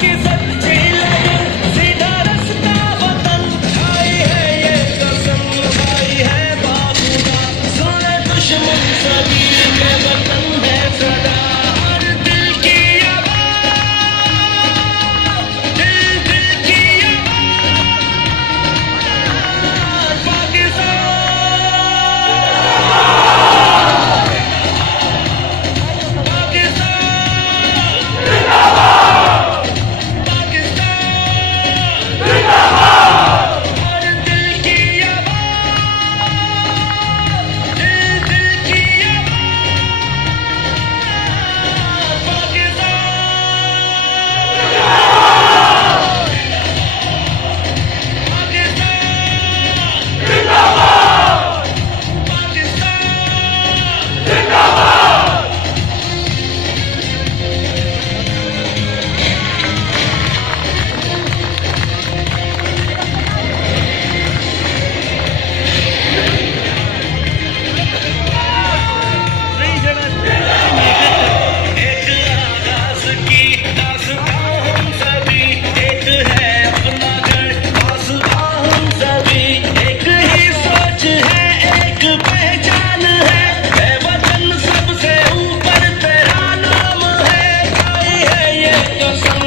की सच्ची लगन, सीधा रास्ता वतन, भाई है ये कसम, भाई है बाबूदा, सुने दुश्मन सभी के वतन है सदा। हर दिल की आवाज़, दिल दिल की आवाज़, सबसे ऊपर तेरा नाम है, भाई है ये कसम,